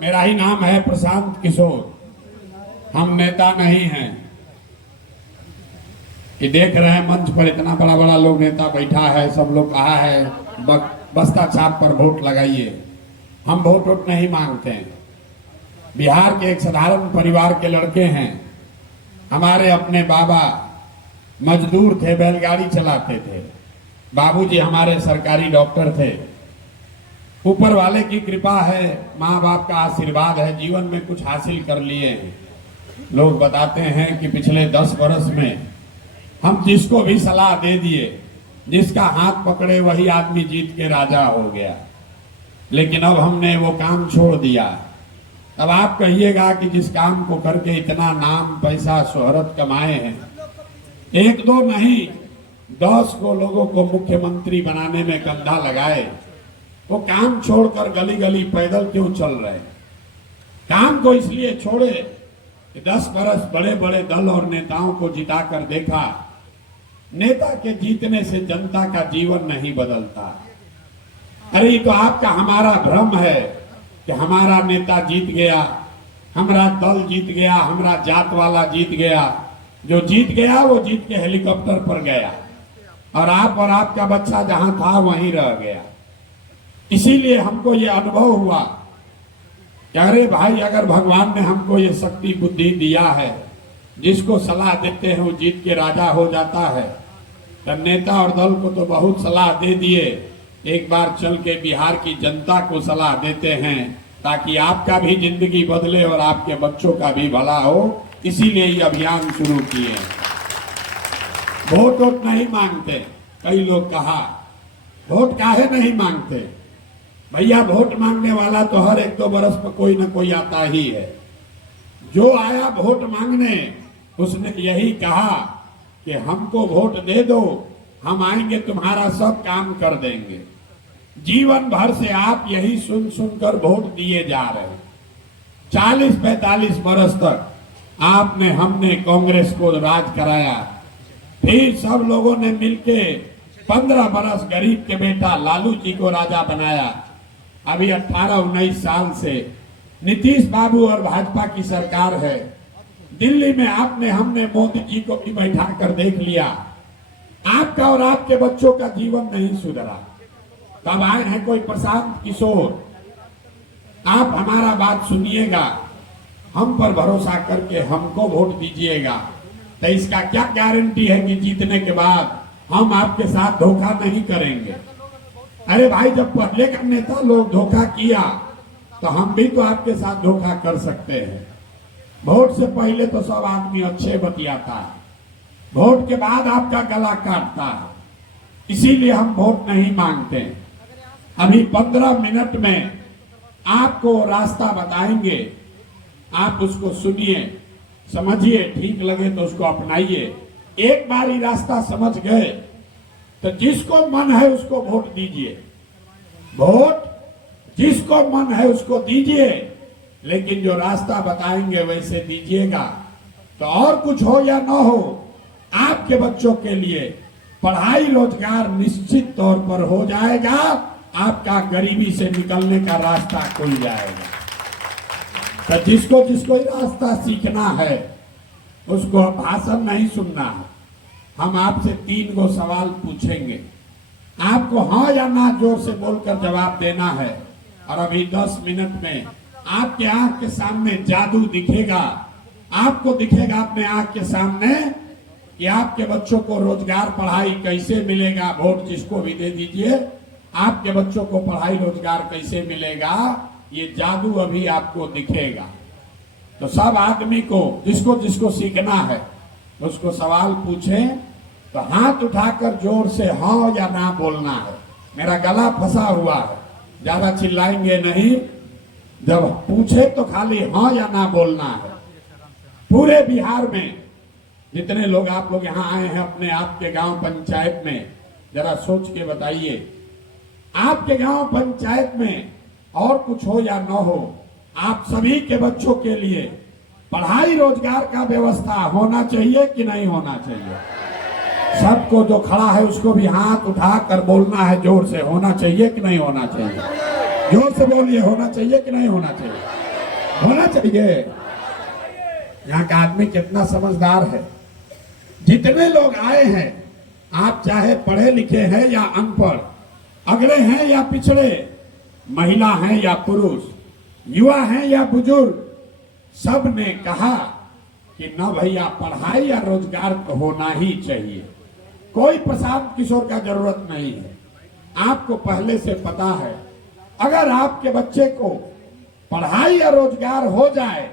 मेरा ही नाम है प्रशांत किशोर। हम नेता नहीं हैं। ये देख रहे हैं मंच पर इतना बड़ा बड़ा लोग नेता बैठा है, सब लोग कहा है बस्ता छाप पर वोट लगाइए। हम वोट नहीं मांगते हैं। बिहार के एक साधारण परिवार के लड़के हैं। हमारे अपने बाबा मजदूर थे, बैलगाड़ी चलाते थे। बाबूजी हमारे सरकारी डॉक्टर थे। ऊपर वाले की कृपा है, माँ बाप का आशीर्वाद है, जीवन में कुछ हासिल कर लिए हैं। लोग बताते हैं कि पिछले 10 वर्ष में हम जिसको भी सलाह दे दिए, जिसका हाथ पकड़े वही आदमी जीत के राजा हो गया। लेकिन अब हमने वो काम छोड़ दिया। अब आप कहिएगा कि जिस काम को करके इतना नाम पैसा शोहरत कमाए हैं, 1-2 नहीं 10 को लोगों को मुख्यमंत्री बनाने में कंधा लगाए, वो काम छोड़कर गली गली पैदल क्यों चल रहे? काम को इसलिए छोड़े कि 10 बरस बड़े बड़े दल और नेताओं को जिताकर देखा, नेता के जीतने से जनता का जीवन नहीं बदलता। अरे तो आपका हमारा भ्रम है कि हमारा नेता जीत गया, हमारा दल जीत गया, हमारा जात वाला जीत गया। जो जीत गया वो जीत के हेलीकॉप्टर पर गया और आप और आपका बच्चा जहां था वहीं रह गया। इसीलिए हमको ये अनुभव हुआ कि अरे भाई, अगर भगवान ने हमको ये शक्ति बुद्धि दिया है, जिसको सलाह देते हैं वो जीत के राजा हो जाता है। तो नेता और दल को तो बहुत सलाह दे दिए, एक बार चल के बिहार की जनता को सलाह देते हैं ताकि आपका भी जिंदगी बदले और आपके बच्चों का भी भला हो। इसीलिए ये अभियान शुरू किए। वोट नहीं मांगते। कई लोग कहा वोट काहे नहीं मांगते? भैया, वोट मांगने वाला तो हर 1-2 बरस पर कोई ना कोई आता ही है। जो आया वोट मांगने, उसने यही कहा कि हमको वोट दे दो, हम आएंगे तुम्हारा सब काम कर देंगे। जीवन भर से आप यही सुन सुनकर वोट दिए जा रहे हैं। 40-45 बरस तक आपने हमने कांग्रेस को राज कराया, फिर सब लोगों ने मिलके 15 बरस गरीब के बेटा लालू जी को राजा बनाया। अभी 18-19 साल से नीतीश बाबू और भाजपा की सरकार है। दिल्ली में आपने हमने मोदी जी को भी बैठा कर देख लिया। आपका और आपके बच्चों का जीवन नहीं सुधरा। तब आए हैं कोई प्रशांत किशोर। आप हमारा बात सुनिएगा, हम पर भरोसा करके हमको वोट दीजिएगा। तो इसका क्या गारंटी है कि जीतने के बाद हम आपके साथ धोखा नहीं करेंगे? अरे भाई, जब पहले का नेता लोग धोखा किया तो हम भी तो आपके साथ धोखा कर सकते हैं। वोट से पहले तो सब आदमी अच्छे बतियाता है, वोट के बाद आपका गला काटता है। इसीलिए हम वोट नहीं मांगते। अभी 15 मिनट में आपको रास्ता बताएंगे, आप उसको सुनिए, समझिए, ठीक लगे तो उसको अपनाइए। एक बार ही रास्ता समझ गए तो जिसको मन है उसको वोट दीजिए। वोट जिसको मन है उसको दीजिए, लेकिन जो रास्ता बताएंगे वैसे दीजिएगा। तो और कुछ हो या ना हो, आपके बच्चों के लिए पढ़ाई रोजगार निश्चित तौर पर हो जाएगा। आपका गरीबी से निकलने का रास्ता खुल जाएगा। तो जिसको जिसको रास्ता सीखना है उसको भाषण नहीं सुनना है। हम आपसे 3 गो सवाल पूछेंगे, आपको हाँ या ना जोर से बोलकर जवाब देना है। और अभी 10 मिनट में आपके आंख के सामने जादू दिखेगा। आपको दिखेगा अपने आंख के सामने कि आपके बच्चों को रोजगार पढ़ाई कैसे मिलेगा। वोट जिसको भी दे दीजिए, आपके बच्चों को पढ़ाई रोजगार कैसे मिलेगा, ये जादू अभी आपको दिखेगा। तो सब आदमी को जिसको जिसको सीखना है उसको सवाल पूछें तो हाथ उठाकर जोर से हाँ या ना बोलना है। मेरा गला फंसा हुआ है, ज्यादा चिल्लाएंगे नहीं। जब पूछे तो खाली हाँ या ना बोलना है। पूरे बिहार में जितने लोग आप लोग यहाँ आए हैं अपने आपके गांव पंचायत में, जरा सोच के बताइए, आपके गांव पंचायत में और कुछ हो या न हो, आप सभी के बच्चों के लिए पढ़ाई रोजगार का व्यवस्था होना चाहिए कि नहीं होना चाहिए? सबको जो खड़ा है उसको भी हाथ उठा कर बोलना है जोर से, होना चाहिए कि नहीं होना चाहिए? जोर से बोलिए, होना चाहिए कि नहीं होना चाहिए? होना चाहिए। यहाँ का आदमी कितना समझदार है। जितने लोग आए हैं, आप चाहे पढ़े लिखे हैं या अनपढ़, अगड़े हैं या पिछड़े, महिला हैं या पुरुष, युवा हैं या बुजुर्ग, सब ने कहा कि न भैया पढ़ाई या रोजगार तो होना ही चाहिए। कोई प्रशांत किशोर का जरूरत नहीं है। आपको पहले से पता है, अगर आपके बच्चे को पढ़ाई या रोजगार हो जाए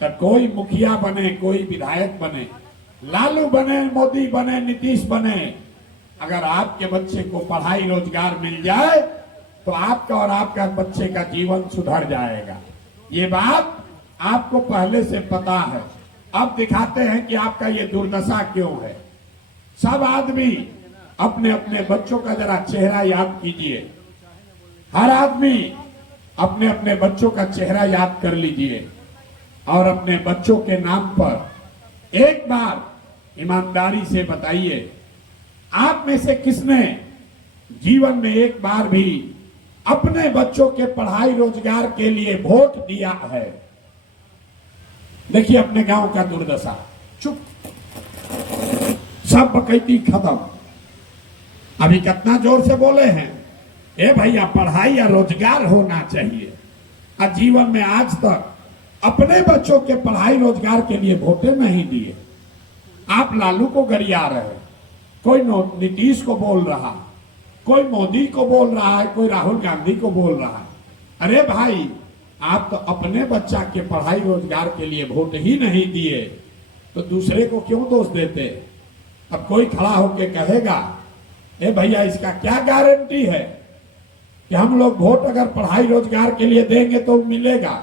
तो कोई मुखिया बने, कोई विधायक बने, लालू बने, मोदी बने, नीतीश बने, अगर आपके बच्चे को पढ़ाई रोजगार मिल जाए तो आपका और आपका बच्चे का जीवन सुधर जाएगा। ये बात आपको पहले से पता है। अब दिखाते हैं कि आपका ये दुर्दशा क्यों है। सब आदमी अपने अपने बच्चों का जरा चेहरा याद कीजिए। हर आदमी अपने अपने बच्चों का चेहरा याद कर लीजिए और अपने बच्चों के नाम पर एक बार ईमानदारी से बताइए, आप में से किसने जीवन में एक बार भी अपने बच्चों के पढ़ाई रोजगार के लिए वोट दिया है? देखिए अपने गांव का दुर्दशा। चुप, सब बकैती खत्म। अभी कितना जोर से बोले हैं, ए भैया पढ़ाई या रोजगार होना चाहिए। और जीवन में आज तक अपने बच्चों के पढ़ाई रोजगार के लिए वोटे नहीं दिए। आप लालू को गरिया रहे, कोई नीतीश को बोल रहा, कोई मोदी को बोल रहा है, कोई राहुल गांधी को बोल रहा है। अरे भाई, आप तो अपने बच्चा के पढ़ाई रोजगार के लिए वोट ही नहीं दिए, तो दूसरे को क्यों दोष देते? अब कोई खड़ा होकर कहेगा, ए भैया इसका क्या गारंटी है कि हम लोग वोट अगर पढ़ाई रोजगार के लिए देंगे तो मिलेगा?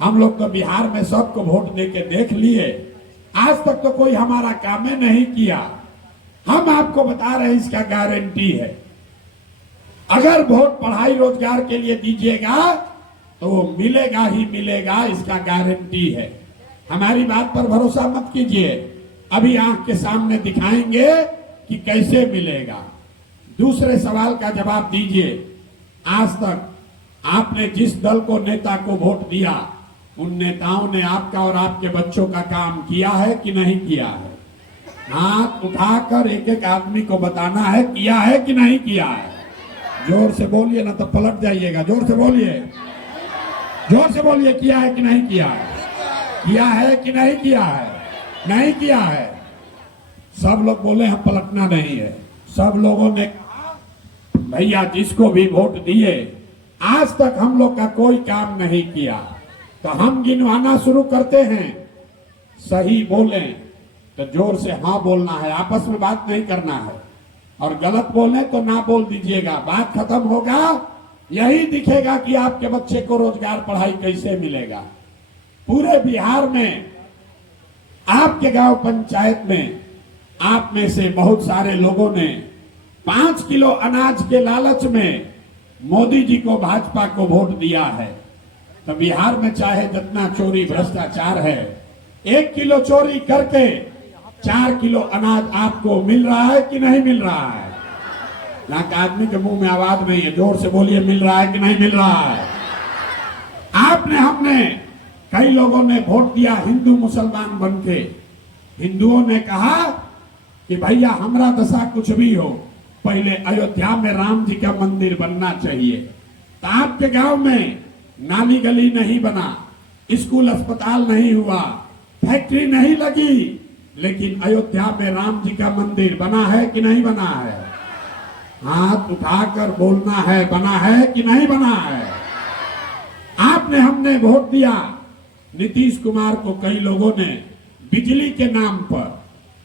हम लोग तो बिहार में सबको वोट देके देख लिए, आज तक तो कोई हमारा काम नहीं किया। हम आपको बता रहे हैं इसका गारंटी है। अगर वोट पढ़ाई रोजगार के लिए दीजिएगा तो मिलेगा ही मिलेगा, इसका गारंटी है। हमारी बात पर भरोसा मत कीजिए, अभी आंख के सामने दिखाएंगे कि कैसे मिलेगा। दूसरे सवाल का जवाब दीजिए, आज तक आपने जिस दल को नेता को वोट दिया, उन नेताओं ने आपका और आपके बच्चों का काम किया है कि नहीं किया है? हाथ उठाकर एक एक आदमी को बताना है किया है कि नहीं किया है। जोर से बोलिए ना तो पलट जाइएगा। जोर से बोलिए, जोर से बोलिए, किया है कि नहीं किया है? किया है कि नहीं किया है? नहीं किया है। सब लोग बोले हम पलटना नहीं है। सब लोगों ने कहा भैया जिसको भी वोट दिए आज तक हम लोग का कोई काम नहीं किया। तो हम गिनवाना शुरू करते हैं, सही बोले तो जोर से हाँ बोलना है, आपस में बात नहीं करना है, और गलत बोले तो ना बोल दीजिएगा। बात खत्म होगा, यही दिखेगा कि आपके बच्चे को रोजगार पढ़ाई कैसे मिलेगा। पूरे बिहार में आपके गांव पंचायत में आप में से बहुत सारे लोगों ने 5 किलो अनाज के लालच में मोदी जी को, भाजपा को वोट दिया है। तो बिहार में चाहे जितना चोरी भ्रष्टाचार है, 1 किलो चोरी करके 4 किलो अनाज आपको मिल रहा है कि नहीं मिल रहा है? यहाँ का आदमी के मुंह में आवाज नहीं है, जोर से बोलिए, मिल रहा है कि नहीं मिल रहा है? आपने, हमने, कई लोगों ने वोट दिया हिंदू मुसलमान बनके। हिंदुओं ने कहा कि भैया हमारा दशा कुछ भी हो, पहले अयोध्या में राम जी का मंदिर बनना चाहिए। तो आपके गांव में नाली गली नहीं बना, स्कूल अस्पताल नहीं हुआ, फैक्ट्री नहीं लगी, लेकिन अयोध्या में राम जी का मंदिर बना है कि नहीं बना है? हाथ उठाकर बोलना है, बना है कि नहीं बना है? आपने, हमने वोट दिया नीतीश कुमार को। कई लोगों ने बिजली के नाम पर,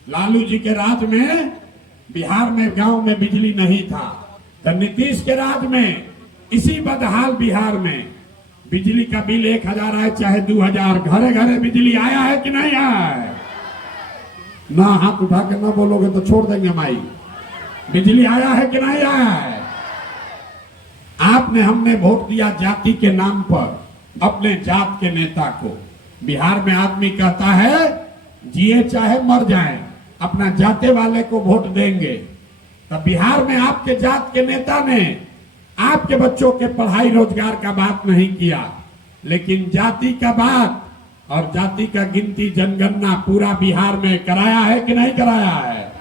लालू जी के राज में बिहार में गांव में बिजली नहीं था, तो नीतीश के राज में इसी बदहाल बिहार में बिजली का बिल 1000 आए चाहे 2000, घरे घरे बिजली आया है कि नहीं आया है? ना हाथ उठा के ना बोलोगे तो छोड़ देंगे माई। बिजली आया है कि नहीं आया है? आपने, हमने वोट दिया जाति के नाम पर अपने जात के नेता को। बिहार में आदमी कहता है जिए चाहे मर जाए अपना जाते वाले को वोट देंगे। तो बिहार में आपके जात के नेता ने आपके बच्चों के पढ़ाई रोजगार का बात नहीं किया, लेकिन जाति का बात और जाति का गिनती जनगणना पूरा बिहार में कराया है कि नहीं कराया है?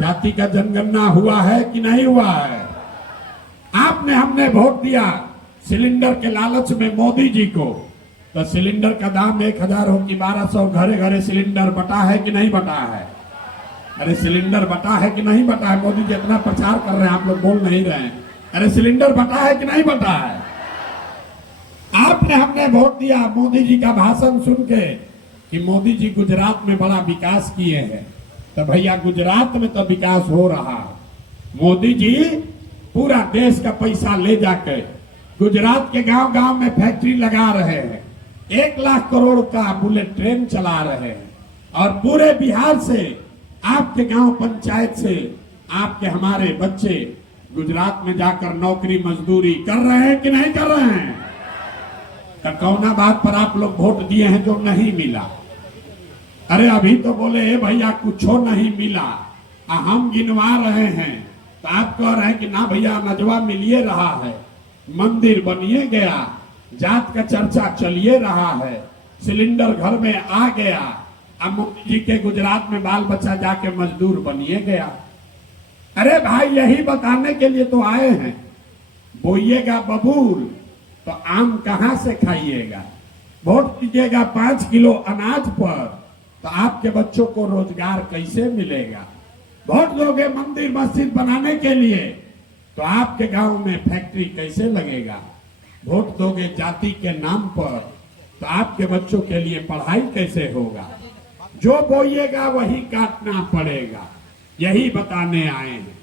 जाति का जनगणना हुआ है कि नहीं हुआ है? आपने हमने वोट दिया सिलेंडर के लालच में मोदी जी को, तो सिलेंडर का दाम 1000 हो कि 1200, घरे घरे सिलेंडर बटा है कि नहीं बटा है? अरे सिलेंडर बटा है कि नहीं बटा है? मोदी जी इतना प्रचार कर रहे हैं, आप लोग बोल नहीं रहे हैं। अरे सिलेंडर बटा है कि नहीं बटा है? आपने हमने वोट दिया मोदी जी का भाषण सुन के कि मोदी जी गुजरात में बड़ा विकास किए हैं, तो भैया गुजरात में तो विकास हो रहा है। मोदी जी पूरा देश का पैसा ले जाकर गुजरात के गांव गांव में फैक्ट्री लगा रहे हैं, 1 लाख करोड़ का बुलेट ट्रेन चला रहे हैं, और पूरे बिहार से आपके गांव पंचायत से आपके हमारे बच्चे गुजरात में जाकर नौकरी मजदूरी कर रहे हैं कि नहीं कर रहे हैं? तो कौना बात पर आप लोग वोट दिए हैं जो नहीं मिला? अरे अभी तो बोले भैया कुछ नहीं मिला, हम गिनवा रहे हैं, तो आप कह रहे हैं कि ना भैया नजवा मिलिए रहा है, मंदिर बनिए गया, जात का चर्चा चलिए रहा है, सिलेंडर घर में आ गया, अब मोदी जी के गुजरात में बाल बच्चा जाके मजदूर बनिए गया। अरे भाई यही बताने के लिए तो आए हैं, बोइएगा बबूल तो आम कहां से खाइएगा? वोट दीजिएगा 5 किलो अनाज पर, तो आपके बच्चों को रोजगार कैसे मिलेगा? वोट दोगे मंदिर मस्जिद बनाने के लिए, तो आपके गांव में फैक्ट्री कैसे लगेगा? वोट दोगे जाति के नाम पर, तो आपके बच्चों के लिए पढ़ाई कैसे होगा? जो बोइएगा वही काटना पड़ेगा, यही बताने आए हैं।